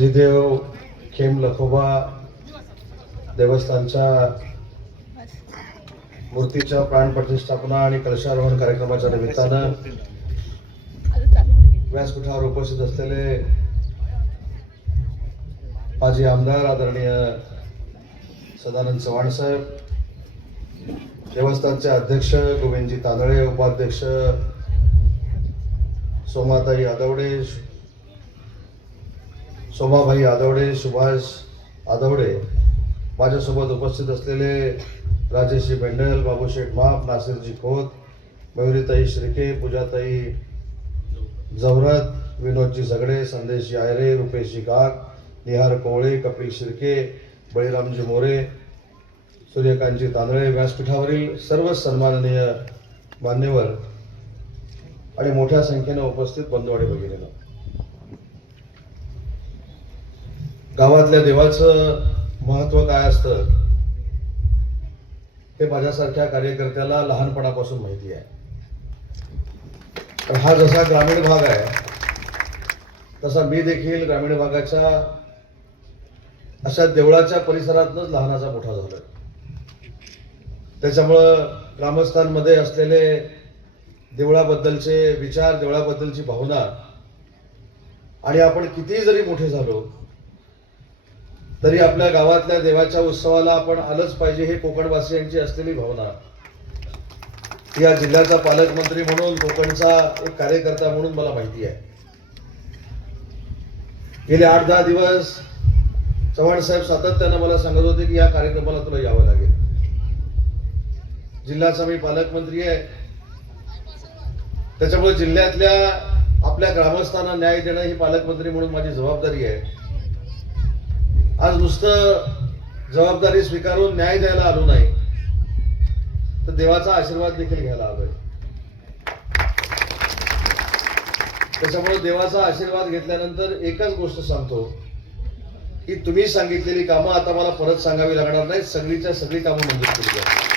श्रीदेव खेम लखोबा देवस्थानच्या मूर्तीच्या प्राण प्रतिष्ठापना आणि कलशारोहण कार्यक्रमाच्या निमित्तानं व्यासपीठावर उपस्थित असलेले माजी आमदार आदरणीय सदानंद चव्हाण साहेब, देवस्थानचे अध्यक्ष गोविंदजी तांदळे, उपाध्यक्ष सोमाताई आदवडे, सोमाभाई आदवडे, सुभाष आदवडे, माझ्यासोबत उपस्थित असलेले राजेशजी बेंडल, बाबूशेठ माप, नासिरजी खोत, मयुरीताई श्रीके, पूजाताई जवरत, विनोदजी झगडे, संदेशजी आयरे, रुपेशजी गाग, निहार कोवळे, कपिल शिर्के, बळीरामजी मोरे, सूर्यकांतजी तांदळे, व्यासपीठावरील सर्व सन्माननीय मान्यवर आणि मोठ्या संख्येने उपस्थित बंधू आणि भगिनींनो, गावातल्या देवाचं महत्त्व काय असतं हे माझ्यासारख्या कार्यकर्त्याला लहानपणापासून माहिती आहे. तर हा जसा ग्रामीण भाग आहे तसा मी देखील ग्रामीण भागाच्या अशा देवळाच्या परिसरातच लहानाचा मोठा झालो. त्याच्यामुळं ग्रामस्थांमध्ये असलेले देवळाबद्दलचे विचार, देवळाबद्दलची भावना, आणि आपण कितीही जरी मोठे झालो तरी आपल्या गावातल्या देवाच्या उत्सवाला आपण आलंच पाहिजे, हे कोकणवासियांची असलेली भावना. या जिल्ह्याचा पालकमंत्री म्हणून, कोकणचा एक कार्यकर्ता म्हणून मला माहिती आहे. गेले 8-10 दिवस चव्हाण साहेब सातत्यानं मला सांगत होते की या कार्यक्रमाला तुला यावं लागेल. जिल्ह्याचा मी पालकमंत्री आहे, त्याच्यामुळे जिल्ह्यातल्या आपल्या ग्रामस्थांना न्याय देणं ही पालकमंत्री म्हणून माझी जबाबदारी आहे. आज नुसतं जबाबदारी स्वीकारून न्याय द्यायला आलो नाही, तर देवाचा आशीर्वाद देखील घ्यायला आलोय. त्याच्यामुळे देवाचा आशीर्वाद घेतल्यानंतर एकच गोष्ट सांगतो की तुम्ही सांगितलेली कामं आता मला परत सांगावी लागणार नाही, सगळीच्या सगळी कामं मंजूर केली जातील.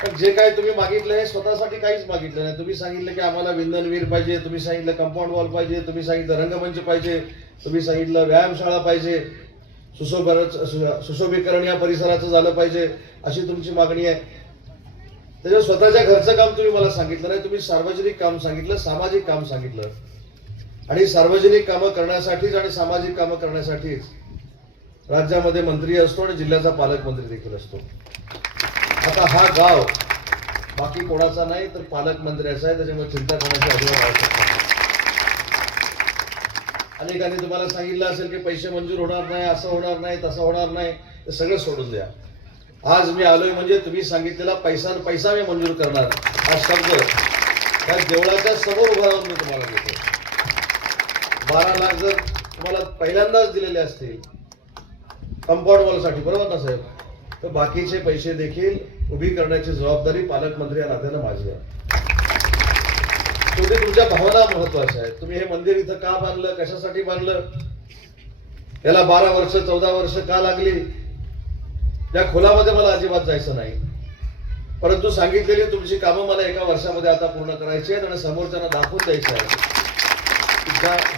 पण जे काय तुम्ही मागितलं हे स्वतःसाठी काहीच मागितलं नाही. तुम्ही सांगितलं की आम्हाला विंधनवीर पाहिजे, तुम्ही सांगितलं कंपाऊंड वॉल पाहिजे, तुम्ही सांगितलं रंगमंच पाहिजे, तुम्ही सांगितलं व्यायामशाळा पाहिजे, सुशोभीकरण या परिसराचं झालं पाहिजे, अशी तुमची मागणी आहे. त्याच्या स्वतःच्या घरचं काम तुम्ही मला सांगितलं नाही, तुम्ही सार्वजनिक काम सांगितलं, सामाजिक काम सांगितलं. आणि सार्वजनिक कामं करण्यासाठीच आणि सामाजिक कामं करण्यासाठीच राज्यामध्ये मंत्री असतो आणि जिल्ह्याचा पालकमंत्री देखील असतो. आता हा गाव बाकी कोणाचा नाही तर पालकमंत्र्याचा आहे, त्याच्यामुळे चिंता करण्याची अजिबात आवश्यकता नाही. अनेकांनी तुम्हाला सांगितलं असेल की पैसे मंजूर होणार नाही, असं होणार नाही, तसं होणार नाही, ते सगळं सोडून द्या. आज मी आलोय म्हणजे तुम्ही सांगितलेला पैसा मी मंजूर करणार हा शब्द त्या देवळाच्या समोर उभा राहून मी तुम्हाला देतो. 12 लाख जर तुम्हाला पहिल्यांदाच दिलेले असतील कंपाऊंड वॉलसाठी, बरोबर ना साहेब, तर बाकीचे पैसे देखील उभी करण्याची जबाबदारी पालकमंत्री या नात्यानं माझी आहे. शेवटी तुमच्या भावना महत्वाच्या आहेत. तुम्ही हे मंदिर इथं का बांधलं, कशासाठी बांधलं, याला 12 वर्ष 14 वर्ष का लागली, या खोलामध्ये मला अजिबात जायचं नाही. परंतु सांगितलेली तुमची कामं मला एका वर्षामध्ये आता पूर्ण करायची आहेत आणि समोरच्यांना दाखवून द्यायची आहेत.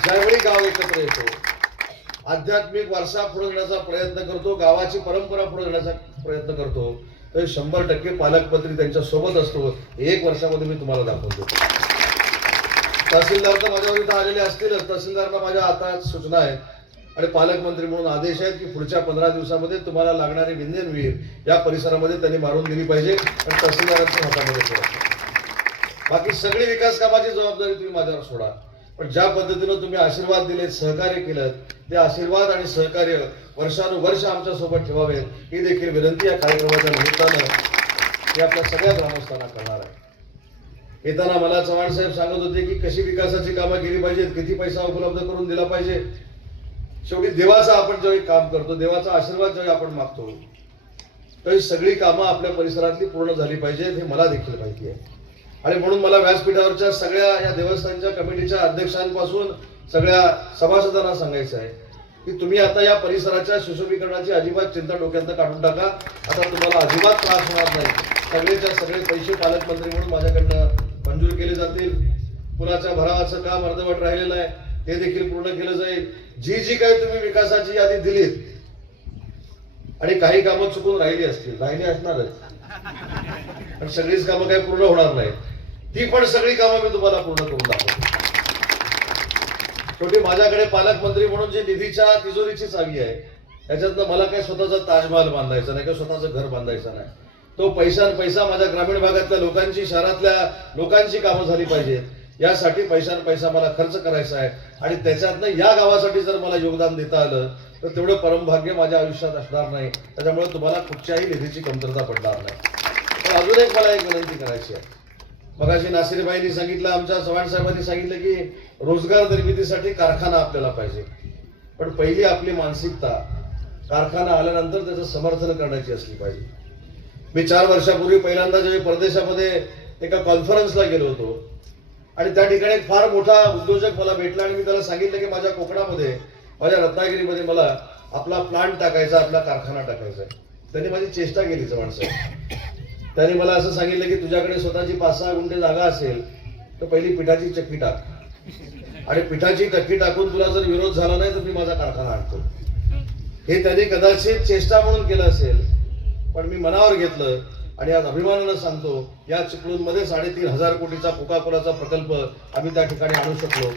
ज्यावेळी गाव एकत्र येतो, आध्यात्मिक वारसा पुढे नेण्याचा प्रयत्न करतो, गावाची परंपरा पुढे नेण्याचा प्रयत्न करतो, तर 100% पालकमंत्री त्यांच्या सोबत असतो. 1 वर्षामध्ये मी तुम्हाला दाखवतो. तहसीलदार तर माझ्यावर इथं आलेले असतीलच, तहसीलदारांना माझ्या हातात सूचना आहेत आणि पालकमंत्री म्हणून आदेश आहेत की पुढच्या 15 दिवसामध्ये तुम्हाला लागणारी विंधनवीर या परिसरामध्ये त्यांनी मारून दिली पाहिजे आणि तहसीलदारांच्या हातामध्ये सोडा. बाकी सगळी विकास कामाची जबाबदारी तुम्ही माझ्यावर सोडा. पण ज्या पद्धतीनं तुम्ही आशीर्वाद दिलेत, सहकार्य केलं, ते आशीर्वाद आणि सहकार्य वर्षानुवर्ष आमच्या सोबत ठेवावेत ही देखील विनंती या कार्यक्रमाच्या निमित्तानं मी आपल्या सगळ्या ग्रामस्थांना करणार आहे. येताना मला चव्हाण साहेब सांगत होते की कशी विकासाची कामं केली पाहिजेत, किती पैसा उपलब्ध करून दिला पाहिजे. शेवटी देवाचा आपण ज्यावेळी काम करतो, देवाचा आशीर्वाद ज्यावेळी आपण मागतो, त्यावेळी सगळी कामं आपल्या परिसरातली पूर्ण झाली पाहिजेत हे मला देखील माहिती आहे. आणि म्हणून मला व्यासपीठावरच्या सगळ्या या देवस्थानच्या कमिटीच्या अध्यक्षांपासून सगळ्या सभासदांना सांगायचं आहे की तुम्ही आता या परिसराच्या सुशोभीकरणाची अजिबात चिंता डोक्यात काढून टाका. आता तुम्हाला अजिबात त्रास होणार नाही. सगळेच्या सगळे पैसे पालकमंत्री म्हणून माझ्याकडनं मंजूर केले जातील. पुलाच्या भरावाचं काम अर्धवट राहिलेलं आहे, ते देखील पूर्ण केलं जाईल. जी काही तुम्ही विकासाची यादी दिलीत आणि काही कामं चुकून राहिली असणारच, पण सगळीच कामं काही पूर्ण होणार नाही, ती पण सगळी कामं मी तुम्हाला पूर्ण करून दाखवतो. शेवटी माझ्याकडे पालकमंत्री म्हणून जी निधीच्या तिजोरीची चावी आहे, त्याच्यातनं मला काही स्वतःचा ताजमहाल बांधायचा नाही, किंवा स्वतःचं घर बांधायचं नाही. तो पैसा माझ्या ग्रामीण भागातल्या लोकांची, शहरातल्या लोकांची कामं झाली पाहिजेत, यासाठी पैसा मला खर्च करायचा आहे. आणि त्याच्यातनं या गावासाठी जर मला योगदान देता आलं तर तेवढं परमभाग्य माझ्या आयुष्यात असणार नाही. त्याच्यामुळे तुम्हाला कुठच्याही निधीची कमतरता पडणार नाही. पण अजून एक मला एक विनंती करायची आहे. मगाशी नासिरबाईंनी सांगितलं, आमच्या चव्हाण साहेबांनी सांगितलं की रोजगार निर्मितीसाठी कारखाना आपल्याला पाहिजे. पण पहिली आपली मानसिकता कारखाना आल्यानंतर त्याचं समर्थन करण्याची असली पाहिजे. मी 4 वर्षापूर्वी पहिल्यांदा जेव्हा परदेशामध्ये एका कॉन्फरन्सला गेलो होतो आणि त्या ठिकाणी एक फार मोठा उद्योजक मला भेटला आणि मी त्याला सांगितलं की माझ्या कोकणामध्ये, माझ्या रत्नागिरीमध्ये मला आपला प्लांट टाकायचा, आपला कारखाना टाकायचा आहे. त्यांनी माझी चेष्टा केली चव्हाण साहेब. त्यांनी मला असं सांगितलं की तुझ्याकडे स्वतःची 5-6 गुंठे जागा असेल तर पहिली पिठाची चक्की टाक, आणि पिठाची चक्की टाकून तुला जर विरोध झाला नाही तर मी माझा कारखाना आणतो. हे त्यांनी कदाचित चेष्टा म्हणून केलं असेल, पण मी मनावर घेतलं आणि आज अभिमानानं सांगतो, या चिपळूणमध्ये 3,500 कोटीचा कोका कोलाचा प्रकल्प आम्ही त्या ठिकाणी आणू शकलो.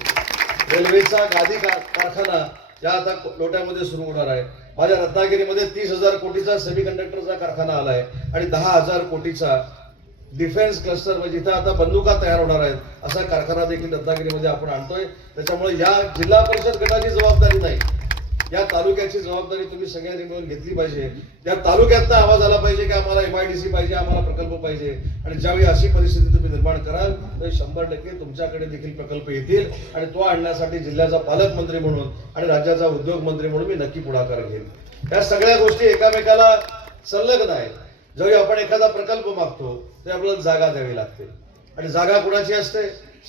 रेल्वेचा गादी कारखाना या आता लोट्यामध्ये सुरू होणार आहे. माझ्या रत्नागिरीमध्ये 30,000 कोटीचा सेमीकंडक्टरचा कारखाना आलाय आणि 10,000 कोटीचा डिफेन्स क्लस्टर, म्हणजे जिथं आता बंदुका तयार होणार आहेत, असा कारखाना देखील रत्नागिरीमध्ये आपण आणतोय. त्याच्यामुळे या जिल्हा परिषद गटाची जबाबदारी नाही, या तालुक्याची जबाबदारी तुम्ही सगळ्यांनी मिळून घेतली पाहिजे. या तालुक्यातनं आवाज आला पाहिजे की आम्हाला MIDC पाहिजे, आम्हाला प्रकल्प पाहिजे. आणि ज्यावेळी अशी परिस्थिती तुम्ही निर्माण कराल तर 100% तुमच्याकडे देखील प्रकल्प येतील. आणि तो आणण्यासाठी जिल्ह्याचा पालकमंत्री म्हणून आणि राज्याचा उद्योग मंत्री म्हणून मी नक्की पुढाकार घेईन. या सगळ्या गोष्टी एकामेकाला संलग्न आहेत. ज्यावेळी आपण एखादा प्रकल्प मागतो ते आपल्याला जागा द्यावी लागते, आणि जागा कुणाची असते?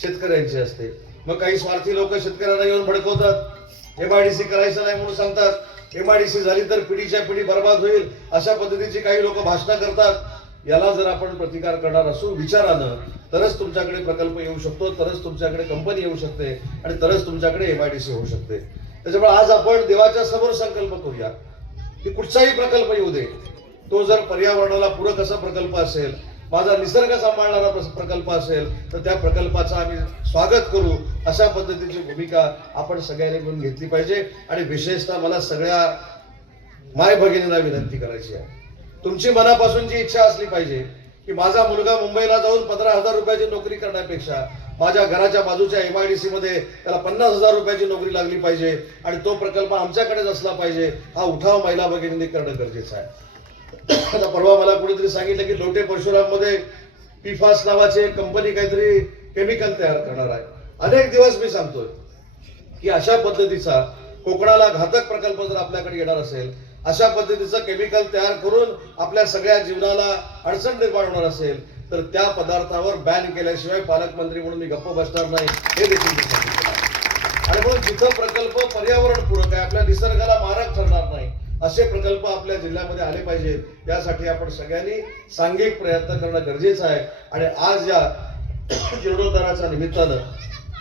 शेतकऱ्यांची असते. मग काही स्वार्थी लोक शेतकऱ्यांना येऊन भडकवतात, MIDC करायचं नाही म्हणून सांगतात. MIDC झाली तर पिढीच्या पिढी बर्बाद होईल, अशा पद्धतीची काही लोक भाषणं करतात. याला जर आपण प्रतिकार करणार असू विचारानं, तरच तुमच्याकडे प्रकल्प येऊ शकतो, तरच तुमच्याकडे कंपनी येऊ शकते, आणि तरच तुमच्याकडे MIDC होऊ शकते. त्याच्यामुळे आज आपण देवाच्या समोर संकल्प करूया की कुठचाही प्रकल्प येऊ दे, तो जर पर्यावरणाला पूरक असा प्रकल्प असेल, माझा निसर्ग सांभाळणारा प्रकल्प असेल, तर त्या प्रकल्पाचं आम्ही स्वागत करू. अशा पद्धतीची भूमिका आपण सगळ्यांनी मिळून घेतली पाहिजे. आणि विशेषतः मला सगळ्या माय भगिनींना विनंती करायची आहे, तुमची मनापासूनची इच्छा असली पाहिजे की माझा मुलगा मुंबईला जाऊन 15,000 रुपयाची नोकरी करण्यापेक्षा माझ्या घराच्या बाजूच्या MIDC मध्ये त्याला 50,000 रुपयाची नोकरी लागली पाहिजे, आणि तो प्रकल्प आमच्याकडेच असला पाहिजे. हा उठाव महिला भगिनींनी करणं गरजेचं आहे. आता परवा मला कोणीतरी सांगितलं की लोटे परशुराम मध्ये PFAS नावाची एक कंपनी काहीतरी केमिकल तयार करणार आहे. अनेक दिवस मी सांगतोय की अशा पद्धतीचा कोकणाला घातक प्रकल्प जर आपल्याकडे येणार असेल, अशा पद्धतीचं केमिकल तयार करून आपल्या सगळ्या जीवनाला अडचण निर्माण होणार असेल, तर त्या पदार्थावर बॅन केल्याशिवाय पालकमंत्री म्हणून मी गप्प बसणार नाही, हे देखील मी सांगितलं आहे. आणि म्हणून जिथं प्रकल्प पर्यावरण पूरक आहे, आपल्या निसर्गाला मारक ठरणार नाही, असे प्रकल्प आपल्या जिल्ह्यामध्ये आले पाहिजेत. यासाठी आपण सगळ्यांनी सांघिक प्रयत्न करणं गरजेचं आहे. आणि आज या जीर्णोद्धाराच्या निमित्तानं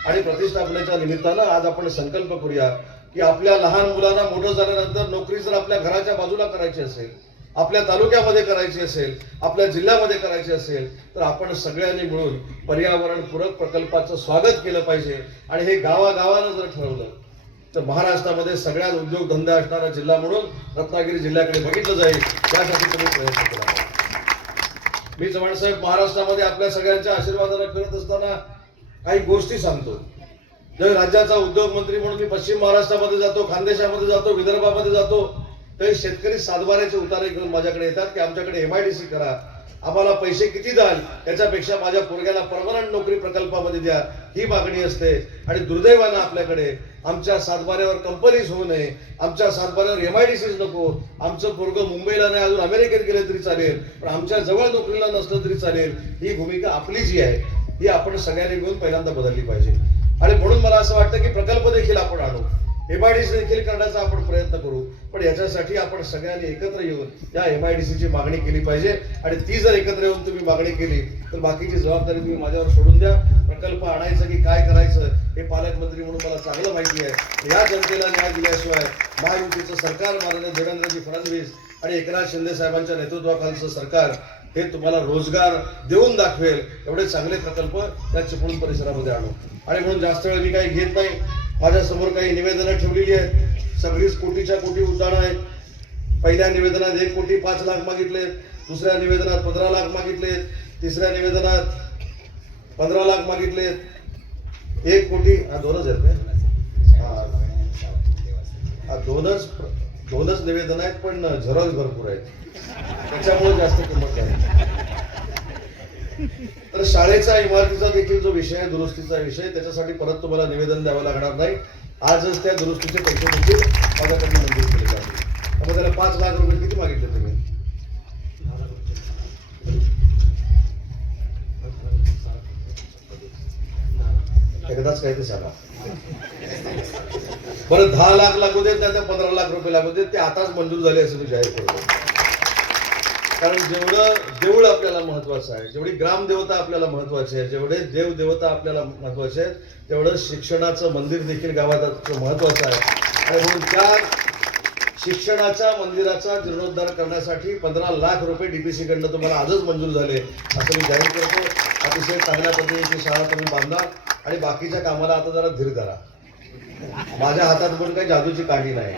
आणि प्रतिष्ठापनेच्या निमित्तानं आज आपण संकल्प करूया की आपल्या लहान मुलांना मोठं झाल्यानंतर नोकरी जर आपल्या घराच्या बाजूला करायची असेल, आपल्या तालुक्यामध्ये करायची असेल, आपल्या जिल्ह्यामध्ये करायची असेल, तर आपण सगळ्यांनी मिळून पर्यावरणपूरक प्रकल्पाचं स्वागत केलं पाहिजे. आणि हे गावागावानं जर ठरवलं तर महाराष्ट्रामध्ये सगळ्यात उद्योगधंदे असणारा जिल्हा म्हणून रत्नागिरी जिल्ह्याकडे बघितलं जाईल. त्यासाठी तुम्ही प्रयत्न करा. मी चव्हाण साहेब महाराष्ट्रामध्ये आपल्या सगळ्यांच्या आशीर्वादाने फिरत असताना काही गोष्टी सांगतो. जेव्हा राज्याचा उद्योग मंत्री म्हणून मी पश्चिम महाराष्ट्रामध्ये जातो, खानदेशामध्ये जातो, विदर्भामध्ये जातो, तरी शेतकरी सातबाऱ्याचे उतारे घेऊन माझ्याकडे येतात की आमच्याकडे MIDC करा, आम्हाला पैसे किती द्याल त्याच्यापेक्षा माझ्या पोरग्याला परमनंट नोकरी प्रकल्पामध्ये द्या, ही मागणी असते. आणि दुर्दैवानं आपल्याकडे आमच्या सातबाऱ्यावर कंपनीज होऊ नये, आमच्या सातबाऱ्यावर MIDCच नको, आमचं पोरगं मुंबईला नाही अजून अमेरिकेत गेले तरी चालेल, पण आमच्या जवळ नोकरीला नसलं तरी चालेल, ही भूमिका आपली जी आहे ही आपण सगळ्यांनी मिळून पहिल्यांदा बदलली पाहिजे. आणि म्हणून मला असं वाटतं की प्रकल्प देखील आपण आणू. MIDC देखील करण्याचा आपण प्रयत्न करू. पण याच्यासाठी आपण सगळ्यांनी एकत्र येऊन या MIDCची मागणी केली पाहिजे. आणि ती जर एकत्र येऊन तुम्ही मागणी केली तर बाकीची जबाबदारी तुम्ही माझ्यावर सोडून द्या. प्रकल्प आणायचं की काय करायचं हे पालकमंत्री म्हणून मला चांगलं माहिती आहे. या जनतेला न्याय दिल्याशिवाय महायुतीचं सरकार, माननीय देवेंद्रजी फडणवीस आणि एकनाथ शिंदे साहेबांच्या नेतृत्वाखालचं सरकार हे तुम्हाला रोजगार देऊन दाखवेल. एवढे चांगले प्रकल्प त्या चिपळूण परिसरामध्ये आणू. आणि म्हणून जास्त वेळ मी काही घेत नाही. माझ्या समोर काही निवेदनं ठेवलेली आहेत. सगळीच कोटीच्या कोटी उड्डाणं आहेत. पहिल्या निवेदनात 1 कोटी 5 लाख मागितलेत, दुसऱ्या निवेदनात 15 लाख मागितलेत, तिसऱ्या निवेदनात 15 लाख मागितलेत, 1 कोटी. हा दोनच आहेत का? दोनच निवेदन आहेत, पण झेरॉक्स भरपूर आहेत, त्याच्यामुळे जास्त किंमत झाली. तर शाळेचा, इमारतीचा देखील जो विषय आहे, दुरुस्तीचा विषय, त्याच्यासाठी परत तुम्हाला निवेदन द्यावं लागणार नाही. आजच त्या दुरुस्तीचे पैसे देखील माझ्याकडून मंजूर केले जातील. त्यामुळे त्याला 5 लाख रुपये किती मागितले तुम्ही? एकदाच काय ते सांगा. बरं 10 लाख लागू देत, नाही तर 15 लाख रुपये लागू देत, ते आताच मंजूर झाले असं मी जाहीर करतो. कारण जेवढं देऊळ आपल्याला महत्वाचं आहे, जेवढी ग्रामदेवता आपल्याला महत्वाची आहे, जेवढे देवदेवता आपल्याला महत्वाचे आहेत, तेवढं शिक्षणाचं मंदिर देखील गावात महत्वाचं आहे. आणि म्हणून त्या शिक्षणाच्या मंदिराचा जीर्णोद्धार करण्यासाठी 15 लाख रुपये DPC कडनं तुम्हाला आजच मंजूर झाले असं मी जाहीर करतो. अतिशय चांगल्या पद्धतीची शाळा तुम्ही बांधा. आणि बाकीच्या कामाला आता जरा धीर धरा. माझ्या हातात पण काही जादूची काठी नाही.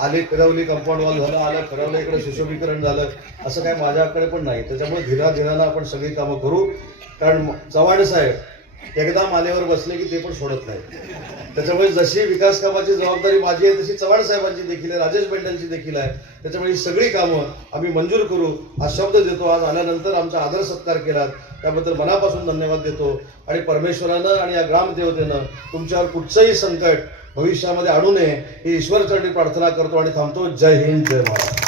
आले फिरवली, कंपाऊंड वॉल झालं, आलं फिरवलं, इकडे सुशोभीकरण झालं, असं काय माझ्याकडे पण नाही. त्याच्यामुळे धीरानं आपण सगळी कामं करू. कारण चव्हाण साहेब एकदा मानेवर बसले की ते पण सोडत नाही. त्याच्यामुळे जशी विकास कामाची जबाबदारी माझी आहे तशी चव्हाण साहेबांची देखील आहे, राजेश बेंडलची देखील आहे. त्याच्यामुळे ही सगळी कामं आम्ही मंजूर करू हा शब्द देतो. आज आल्यानंतर आमचा आदर सत्कार केला त्याबद्दल मनापासून धन्यवाद देतो. आणि परमेश्वरानं आणि या ग्रामदेवतेनं तुमच्यावर कुठचंही संकट भविष्यामध्ये आणू नये ही ईश्वरचरणी प्रार्थना करतो आणि थांबतो. जय हिंद, जय महाराष्ट्र.